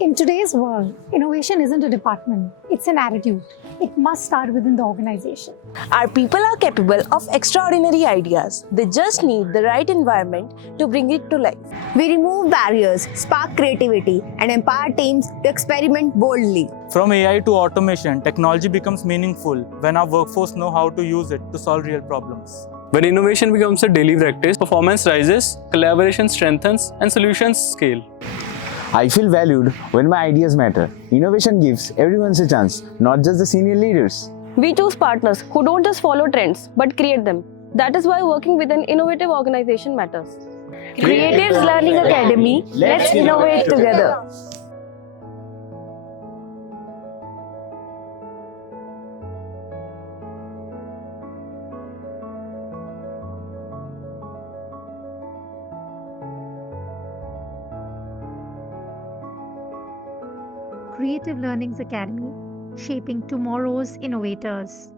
In today's world, innovation isn't a department, it's an attitude. It must start within the organization. Our people are capable of extraordinary ideas. They just need the right environment to bring it to life. We remove barriers, spark creativity, and empower teams to experiment boldly. From AI to automation, technology becomes meaningful when our workforce know how to use it to solve real problems. When innovation becomes a daily practice, performance rises, collaboration strengthens, and solutions scale. I feel valued when my ideas matter. Innovation gives everyone a chance, not just the senior leaders. We choose partners who don't just follow trends but create them. That is why working with an innovative organization matters. Creatives Learning Academy, let's innovate together. Creative Learning's Academy, shaping tomorrow's innovators.